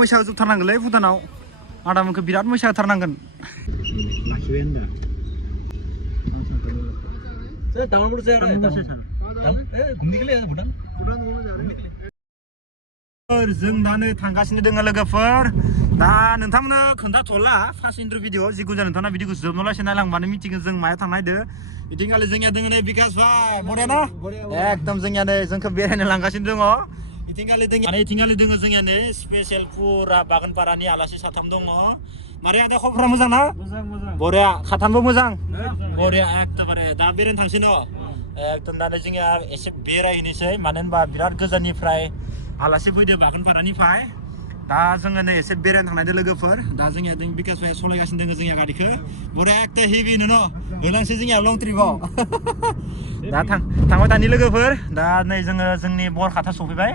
मैसा जोबथारनांगोनलै भुटानाव आदामोनखौ बिराद मैसा होथारनांगोन जों दा नै थांगासिनो दङ लोगोफोर दा नोंथांमोननो खोन्थाथ'ला फार्स्ट इन्ट्र' भिडिअ जिखुनु जाया नोंथांना भिडिअखौ जोबनोलासे नायलांबानो मिथिगोन जों मायाव थांनायदो इदिनखालि जोंनिया दङ नै बिकास भाई बरिया ना एकदम जोंनिया नै जोंखौ बेरायनो लांगासिनो दङ इथिंखालि दङ जोंनिया नै स्पेसियेल पुरा बागानपारानि आलासि साथाम दङ मारै आदा खबरा मोजां ना मोजां बरिया खाथामबो मोजां बरिया एकदमबारे दा बेरायनो थांसै न एकदम दा जोंनिया एसे बेरायहैनोसै मानो होनबा बिराद गोजाननिफ्राय आलासि फैदो बागानपारानिफ्राय दा जोङो नै एसे बेरायनो थांनायदो लोगोफोर दा जोंनिया बिकास भाइया सलायगासिनो दङ जोंनिया गारिखौ बरिया एकदम हेभिनो न होलांसै जोंनिया लं ट्रिपआव दा थांबाय थानि लोगोफोर दा नै जोङो जोंनि बरखाथा सफैबाय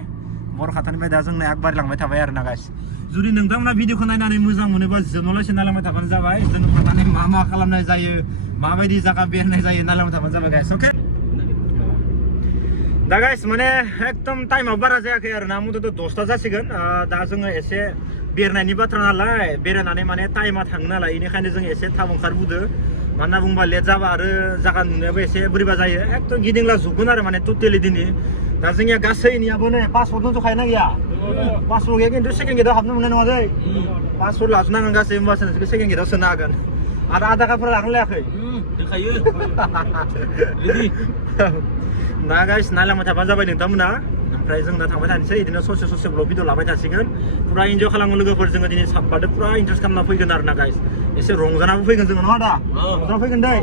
बरखाथानिफ्राय दा जोंनो एकबार लांबाय थाबाय आरो ना गाइस जुदि नोंथांमोना भिडिअखौ नायनानै मोजां मोनोबा जोबनोलासे नायलांबाय थाबानो जाबाय जों थांनानै मा खालामनाय जायो माबायदि जायगा बेरायनाय जायो नायलांबाय थाबानो जाबाय गाइस अके दा गाइस माने एकदम टाइमआ बारा जायाखै आरो ना मथ'थ' 10ता जासिगोन दा जोङो एसे बेरायनायनि बाथ्रा नालाय बेरायनानै माने टाइमआ थाङो नालाय बेनिखायनो जों एसे थाब ओंखारबोदो मानो होनना बुंबा लेट जाबा आरो जायगा नुनायाबो एसे बोरैबा जायो एकदम गिदिंला जोबगोन आरो माने टटेलि दिनै दा जोंनिया गासैनियाबो नै पासपर्ट दंजोबखायो ना गैया पासपर्ट गैया खिन्थु सेकेन्ड गेटआव हाबनो मोननाय नङा दै पासपर्ट लाजोबनांगोन गासै होमबासो नोंसोरखौ सेकेन्ड गेटआव सोनो हागोन आरो आधार कार्डफोर लांनो लायाखै दोनखायो दा गाइस नायलांबाय थाबानो जाबाय नोंथांमोना ओमफ्राय जों दा थांबाय थानोसै बिदिनो ससे ब्लग भिडिअ लाबाय थासिगोन पुरा इन्जय खालामो लोगोफोर जोङो दिनै साबबादो पुरा इन्टारेस्ट खालामना फैगोन आरो ना गाइस एसे रंजानाबो फैगोन जोङो नङा दा रंजाना फैगोन दै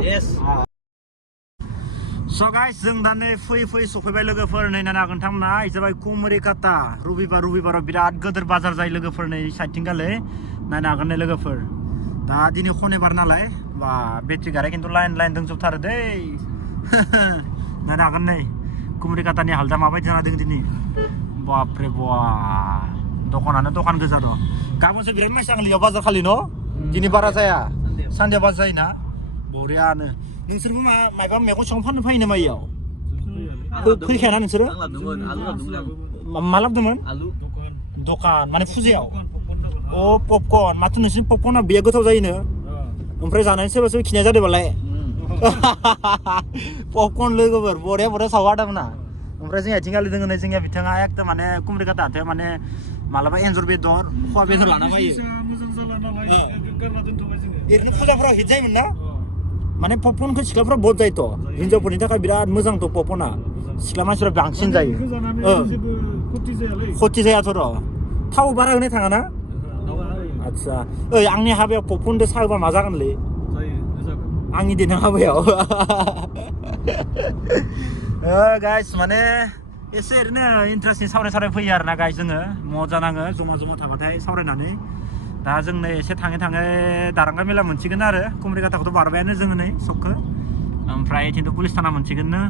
स' गाइस जों दा नै फैयै सफैबाय लोगोफोर नै नायनो हागोन नोंथांमोना जाबाय कुमारिकाता रबिबाराव बिराद गोदोर बाजार जायो लोगोफोर नै साइडथिंगालै नायनो हागोन नै लोगोफोर दा दिनै शनिबार नालाय बा बेटारि गारिया खिन्थु लाइन दंजोबथारो दै नायनो हागोन नै कुमारिकातानि हालदा माबायदि जाना दं दिनै बापरे बा दखानानो दखान गोजा दं गाबोनसो बिराद मानसि जागोन बाजार खालि न' दिनै बारा जाया सानदेआव बाजार जायोना बरियानो नोंसोरबो मायबा मैगं संनो फाननो फैयो नामा इयाव फैखायाना नोंसोरो मा लाबोदोंमोन दखान माने फुजायाव अ पपकर्न माथो नोंसोरनि पपकर्नआ बेयो गोथाव जायोनो ओमफ्राय जानानै सोरबा खिनाय जादोंबालाय पपकर्न लोगोफोर बरिया सावो आदामोना ओमफ्राय जोंहा आथिंखालि दङ नै जोंनिया बिथाङा एकदम माने कुमारिकाता हाथायाव माने मालाबा एन्जर बेदर खवा बेदर लाना फैयो ओरैनो फुजाफोराव हिट जायोमोन ना माने पपकर्नखौ सिख्लाफ्रा बहुत जायोथ' हिन्जावफोरनि थाखाय बिराद मोजांथ' पपकर्नआ सिख्ला मानसिफ्रा बांसिन जायो खथि जायाथ' र' थाव बारा होनाय थाङा ना आदसा ओइ आंनि हाबायाव पपकर्नजों साहा होबा मा जागोनलै आंनि देनां हाबायाव गाइस माने एसे ओरैनो इन्टारेस्टनि सावराय फैयो आरो ना गाइस जोङो मजा नाङो जमा थाबाथाय सावरायनानै दा जों नै एसे थाङै दारांगा मेला मोनसिगोन आरो कुमारिकाताखौथ' बारबायानो जोङो नै सबखौ ओमफ्राय खिन्थु पुलिस थाना मोनसिगोननो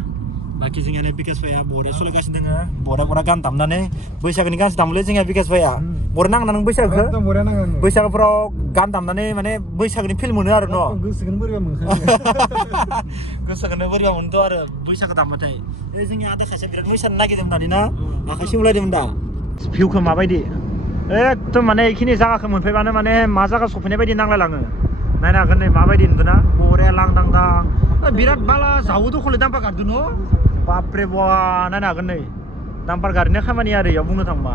बाखि जोंनिया नै बिकास भाइया बरिया सलायगासिनो दङ बरिया गान दामनानै बैसागोनि गानसो दामोलै जोंनिया बिकास भाइया बरिया नाङो ना नों बैसागोखौ बैसागोफोराव गान दामनानै माने बैसागोनि फिल्म मोनो आरो न' गोसोखौनो बोरैबा मोनोथ' आरो बैसागो दामबाथाय जोंनि आदा खायसे बिराद मोसानो नागिरदोंमोन दानि ना आखाइ सिमलायदोंमोन दा भिउखौ माबायदि एकदम माने बेखिनि जायगाखौ मोनफैबानो माने मा जायगा सफैनाय बायदि नांलायलाङो नायनो हागोन नै माबायदि नुदों ना बरिया लांदां बिराद बाला जावो दखलै दाम्पार गारदों न' बापरे बा नायनो हागोन नै दाम्पार गारिनि खामानि आरो इयाव बुंनो थांबा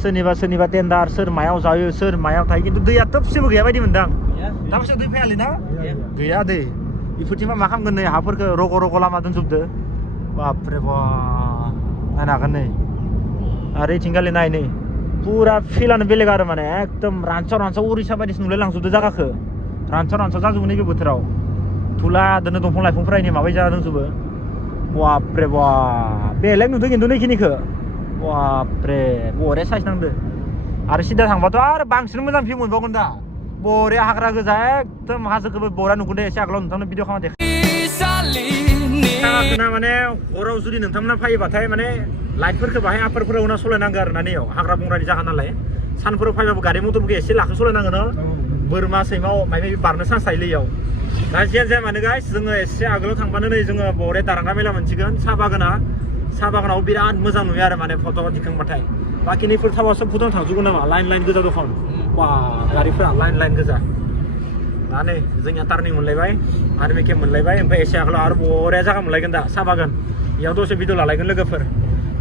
सोरनिबा टेन्डार सोर मायाव जायो सोर मायाव थायो खिन्थु दैया थोबसेबो गैया बायदि मोनदां दा फैसा दै फैयालै ना गैया दै बेफोरथिंबा मा खालामगोन नै हाफोरखौ रग' लामा दोनजोबदो बापरे बा नायनो हागोन नै आरो इथिंगालि नाय नै पुरा फिलानो बेलेग आरो माने एकदम रानसाव उरिसा बायदिसो नुलाय लांजोबदो जायगाखौ रानसाव जाजोबो नैबे बोथोराव थुला दोनो दंफां लाइफांफोरा माबायदि जाना दंजोबो बापरे बा बेलेग नुदों खिन्थु नैखिनिखौ बापरे बरिया साइज नांदो आरो सिदा थांबाथ' आरो बांसिन मोजां भिउ मोनबावगोन दा बरिया हाग्रा गोजा एकदम हाजोखौबो बरिया नुगोन दे एसे आगोलाव नोंथांनो भिडिअ खालामना देखायना माने हराव जुदि नोंथांमोना फैयोबाथाय माने लाइटफोरखौ बाहाय आफारफोराव होना सलायनांगौ आरो ना नैयाव हाग्रा बंग्रानि जागा नालाय सानफोराव फैबाबो गारि मटरफोरखौ एसे लाखो सलायनांगोन न बोरमा सैमा माबा बारनो चान्स थायोलै इयाव दा जियानो जाया मानो गाइस जोङो एसे आगोलाव थांबानो नै जोङो बरिया दारांगा मेला मोनसिगोन साहा बागानाव बिराद मोजां नुयो आरो माने फट' दिखांबाथाय बाखिनिफोर थावा सब भुटान थांजोबगोन नामा लाइन गोजा दखान बा गारिफ्रा लाइन गोजा दा नै जोंनिया टार्निं मोनलायबाय आर्मि केम्प मोनलायबाय ओमफ्राय एसे आगोलाव आरो बरिया जागा मोनलायगोन दा साहा बागान बेयाव दसे भिडिअ लालायगोन लोगोफोर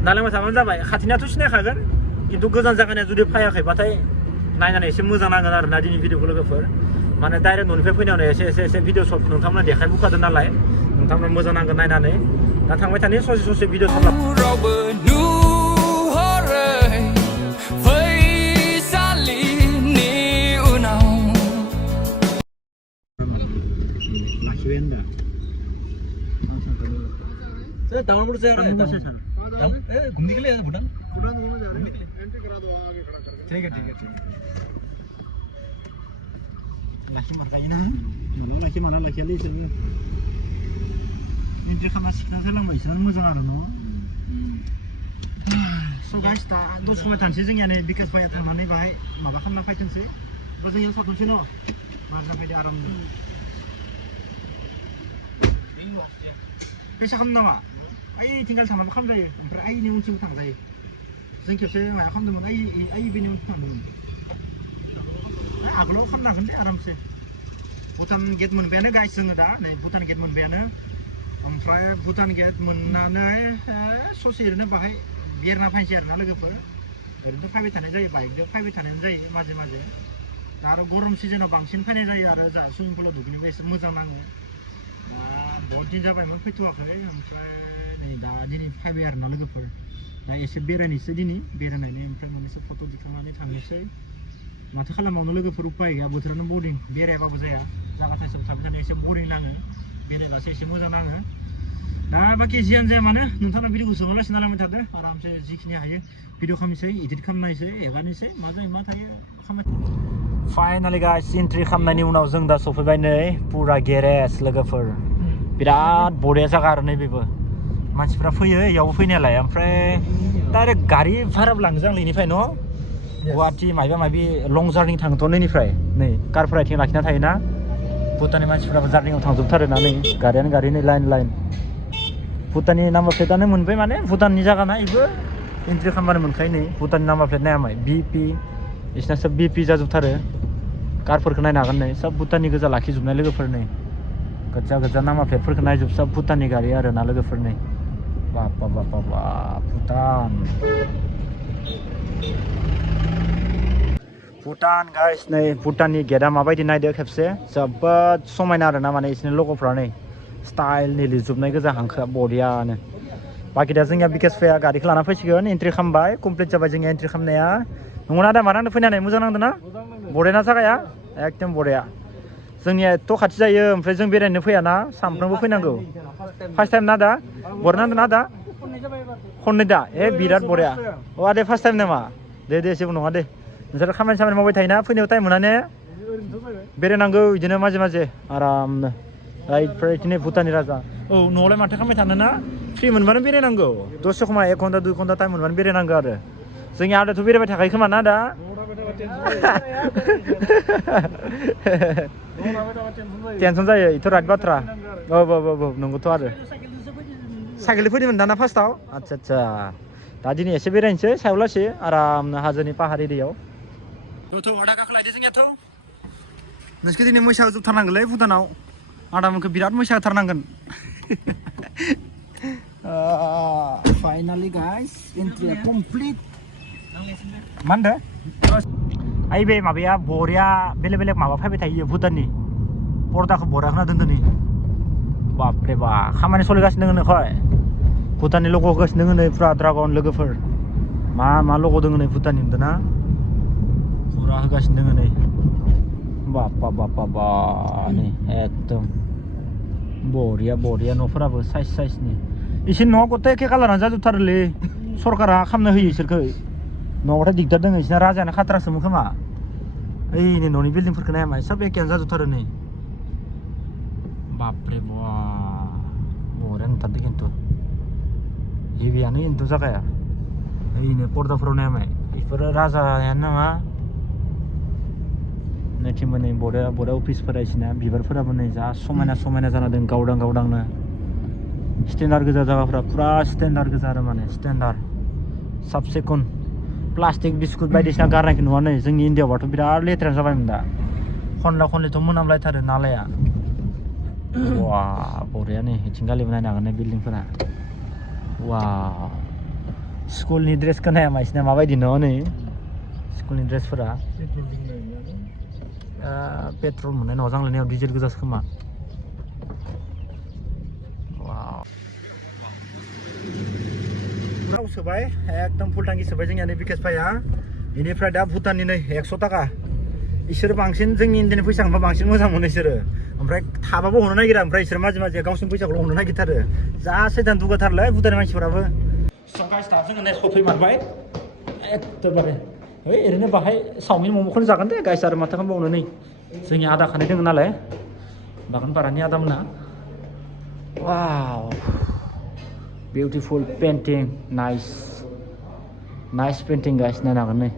नालांबाय थाबानो जाबाय खाथिनियाथ' सिनायखागोन खिन्थु गोजान जागानिया जुदि फैयाखैबाथाय नायनानै एसे मोजां नांगोन आरोना दिनै भिडिअखौ लोगोफोर माने डाइरेक्ट न'निफ्राय फैनायावनो एसे भिडिअ सर्ट नोंथांमोना देखायबोखादों नालाय नोंथांमोना मोजां नांगोन नायनानै दा थांबाय थानाय ससे भिडिअ सर्ट टाउन से घूमने के लिए भूटान घूमने जा रहे हैं एंट्री करा दो आगे खड़ा करके ठीक है लाखि मारखायोना माला लाखियालै इसोरबो एन्ट्रि खालामना सिखना जालांबाय इसोर मोजां आरो न' स' गाइस दा दसे समाय थानोसै जोंनिया नै बिकास भाइया थांनानै बाहाय माबा खालामना फैथोंसै बा जोंनियाव साथनोसै न' मारना फैदो आरामनो फैसा खालामनो नामा ओइ थिंगाल थांनाबो खालामजायो ओमफ्राय आइनि उनथिंबो थांजायो जों खेबसे माबा खालामदोंमोन आइ बेनि उनथिं थांदोंमोन आगोलाव खालामनो हागोन दे आरामसे भुटान गेट मोनबायानो गाइस जोङो दा नै भुटान गेट मोनबायानो ओमफ्राय भुटान गेट मोननानै ससे ओरैनो बाहाय बेरना फैनोसै आरोना लोगोफोर ओरैनो फैबाय थानाय जायो बाइकजों फैबाय थानाय जायो माजे आरो गरम सिजोनाव बांसिन फैनाय जायो आरो जा सुइमिं पुलाव दुगैनोबो एसे मोजां नाङो बहुत दिन जाबायमोन फैथ'वाखै ओमफ्राय नै दा दिनै फैबाय आरोना लोगोफोर दा एसे बेरायनोसै दिनै बेरायनानै ओमफ्राय मोननैसो फट' दिखांनानै थांनोसै माथो खालामबावनो लोगोफोर उपाय गैया बोथोरानो बरिं बेरायाबाबो जाया जागा थाइसेयाव थाबाय थानाय एसे बरिं नाङो बेरायबासो एसे मोजां नाङो दा बाखि जियानो जाया मानो नोंथांना भिडिअखौ सोंलासिनो नालांबाय थादो आरामसे जिखिनि हायो भिडिअ खालामनोसै इडिट खालामनायसै एगारनोसै मा जायो मा थायो खामानि फाइनालि गाइस एन्ट्रि खालामनायनि उनाव जों दा सफैबाय नै पुरा गेरेज लोगोफोर बिराद बरिया जागा आरो नैबेबो मानसिफ्रा फैयो इयावबो फैनायालाय ओमफ्राय डाइरेक्ट गारि भाराबो लाङो जों नैनिफ्राय न' गुवाहाटि माबि लं जार्नि थाङोथ' नैनिफ्राय नै कारफोरा इथिं लाखिना थायोना भुटाननि मानसिफ्राबो जार्नियाव थांजोबथारो ना नै गारियानो गारि नै लाइन भुटाननि नाम्बार प्लेटआनो मोनबाय माने भुटाननि जागाना इबो एन्ट्रि खालामबानो मोनखायो नै भुटाननि नाम्बार प्लेट नायामाय BP बिसिना सब BP जाजोबथारो कारफोरखौ नायनो हागोन नै सब भुटाननि गोजा लाखिजोबनाय लोगोफोर नै गोजा नाम्बार प्लेटफोरखौ नायजोब सब भुटाननि गारि आरो ना लोगोफोर नै बाप भुटान गाइस नै भुटाननि गेटआ माबायदि नायदो खेबसे जोबोद समायना आरोना माने इसोरनि लग'फ्रा नै स्टाइलनि लिरजोबनाय गोजा हांखोआ बरियानो बाखि दा जोंनिया बिकास भाइया गारिखौ लाना फैसिगोन एन्ट्रि खालामबाय कमप्लिट जाबाय जोंनिया एन्ट्रि खालामनाया नंगौना दा मा नांदो फैनानै मोजां नांदों ना बरिया जागाया एकदम बरिया जोंनिया एथ' खाथि जायो ओमफ्राय जों बेरायनो फैयाना सामफ्रोमबो फैनांगौ फार्स्ट टाइम ना दा बरिया नांदों ना दा खननै दा बिराद बरिया दे फार्स्ट टाइम नामा दे जेबो नङा दे नोंसोर खामानि मावबाय थायोना फैनायाव टाइम मोना ने बेरायनांगौ बिदिनो माजे आरामनो ओमफ्राय बिदिनो भुटाननि राजा औ न'आवलाय माथो खालामबाय थानो ना फ्रि मोनबानो बेरायनांगौ दसे समाय 1 घन्टा 2 घन्टा टाइम मोनबानो बेरायनांगौ आरो जोंनि आदाथ' बेरायबाय थाखायो खोमा ना दा टेनसन जायो बेथ' राइट बाथ्रा औ नंगौथ' आरो साइकेलजों फैदोंमोन दाना फार्स्टआव आदसा दा दिनै एसे बेरायनोसै सायाव लासै आरामनो हाजोनि पाहार एरियायाव आदा गाखोलायदो जोंनियाथ' नोंसोरखौ दिनै मैसा होजोबथारनांगोनलै भुटानाव आदामोनखौ बिराद मैसा होथारनांगोन फाइनालि गाइस एन्ट्रिया कमप्लिट मा होनदों ओइ बे माबाया बरिया बेलेग माबा फैबाय थायो भुटाननि पर्दाखौ बरिया होना दोनदों नै बापरे बा खामानि सोलिगासिनो दङ खय भुटाननि लग' होगासिनो दङ नै फुरा ड्रागन लोगोफोर मा लग' दङ नै भुटाननि नुदों ना फुरा होगासिनो दङ नै बापा नै एकदम बरिया न'फोराबो साइजनि एसे न'आ गथाय एखे कालारानो जाजोबथारोलै सरकारा खालामनो होयो इसोरखौ न'आवथाय दिगदार दङ इसोरना राजायानो खाथ्रासोमोन खोमा ओइ नै न'नि बिल्डिंफोरखौ नाया सब एखेयानो जाजोबथारो नै बापरे बा बरिया नुथारदो खिन्थु हेभियानो खिन्थु जागाया ओइनो पर्दाफोराव नायामाय बेफोरो राजायानो नामा नैथिंबो नै बरिया अफिसफोरा इसिना बिबारफोराबो नै जा समायना जाना दं गावदांनो स्टेन्डार्ड गोजा जागाफ्रा पुरा स्टेन्डार्ड गोजा आरो माने स्टेन्डार्ड साब सिखुन प्लास्टिक बिस्कुट बायदिसिना गारनायखौ नुवा नै जोंनि इन्डियाआवथ' बिराद लेथ्रा जाबायमोन दा खनला खनलिथ' मोनामलायथारो नालाया वा बरिया नै इथिंगालिबो नायनो हागोन नै बिल्डिंफोरा वाव स्कुलनि ड्रेसखौ नाया माइसिना माबायदि न' नै स्कुलनि ड्रेसफोरा पेट्रल मोननाय नङा जांलायनायाव डिजेल गोजासो खोमा वाव सोबाय एकदम फुल टांकि सोबाय जोंनिया नै बिकेस फाया बेनिफ्राय दा भुटाननि नै 100 थाखा इसोर बांसिन जोंनि इन्डियानि फैसा मोनबा बांसिन मोजां मोनो इसोरो ओमफ्राय थाबाबो हरनो नागिरा ओमफ्राय इसोर माजे माजे गावसोरनि फैसाखौल' हरनो नागिरथारो जा सैदान दुगाथारलै भुटाननि मानसिफोराबो गाइस दा जोङो नै सफैमारबाय एकदमबारे है ओरैनो बाहाय चावमिन मम'खौनो जागोन दे गाइस आरो माथो खालामबावनो नै जोंनि आदा खानाय दङ नालाय बागानपारानि आदा मोना वाव beautiful painting nice painting guys नायनो हागोन नै